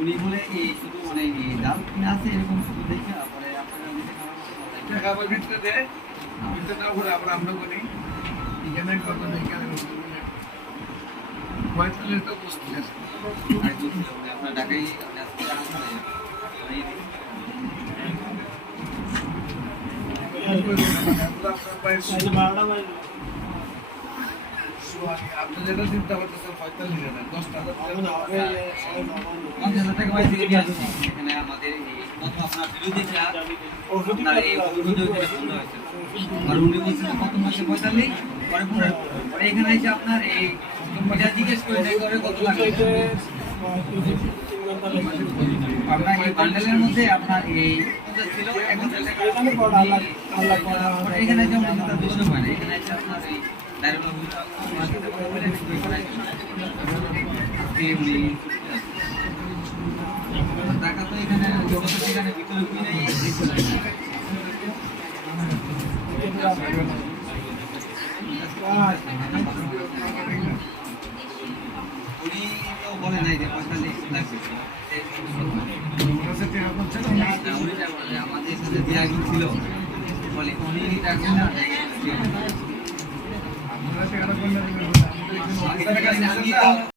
উনি বলে এই শুধু মানে দাম কিনা আছে এরকম শুধু দেখে পরে আপনারা খাবার ভিতরে দেয় ভিতরে না করে আমরা বলি এখানে কত এখানে পঁয়তাল্লিশ তো বসতে আছে আপনার ঢাকায় আপনি যেটা চিন্তা করতেছেন 45,000 10 টাকা 50,000 টাকা বাইরে থেকে নিয়ে আসছি এখানে আমাদের এই প্রথম আপনার বিরোধীটা আপনার এই অভিযোগ বন্ধ হয়েছে আর উনি বলছেন প্রথম মাসে 45 পরে 15 পরে এখানে এসে আপনার এই এটা জিজ্ঞেস করে নেই করে কত লাগবে আপনার এই বান্ডেলের মধ্যে আপনার এই 50 ছিল এখন এখানে যেমন আপনার দুটো হয় না এখানে আছে আপনার এই টাকা তো এখানে এখানে ভিতরে উনি তো বলে নাই যে 45 লাগবে আমাদের সাথে দেওয়া ছিল বলে উনি টাকা আপনারা টাকা